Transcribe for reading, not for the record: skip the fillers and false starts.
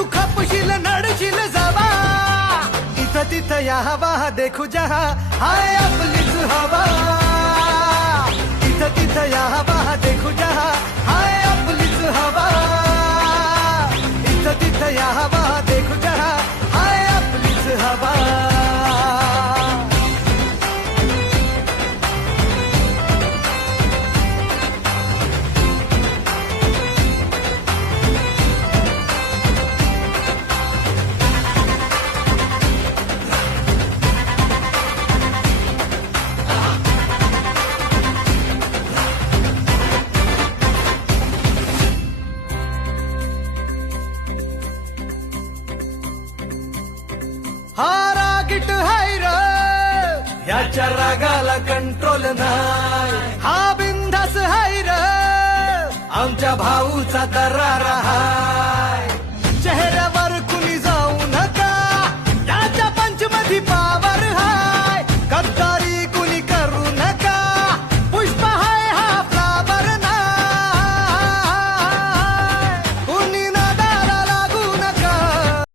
तू खपशील नडशील जावा इथं तिथं या हवा देखू जहा हाय आपलीच हवा इथं तिथं या हवा देखू जहा हाय आपलीच हवा इथं तिथं या हवा देखू जहा हाय आपलीच हवा हा रागीट हाय र याच्या रागाला कंट्रोल नाही हा बिंदास हाय र आमच्या भाऊचा दरार हाय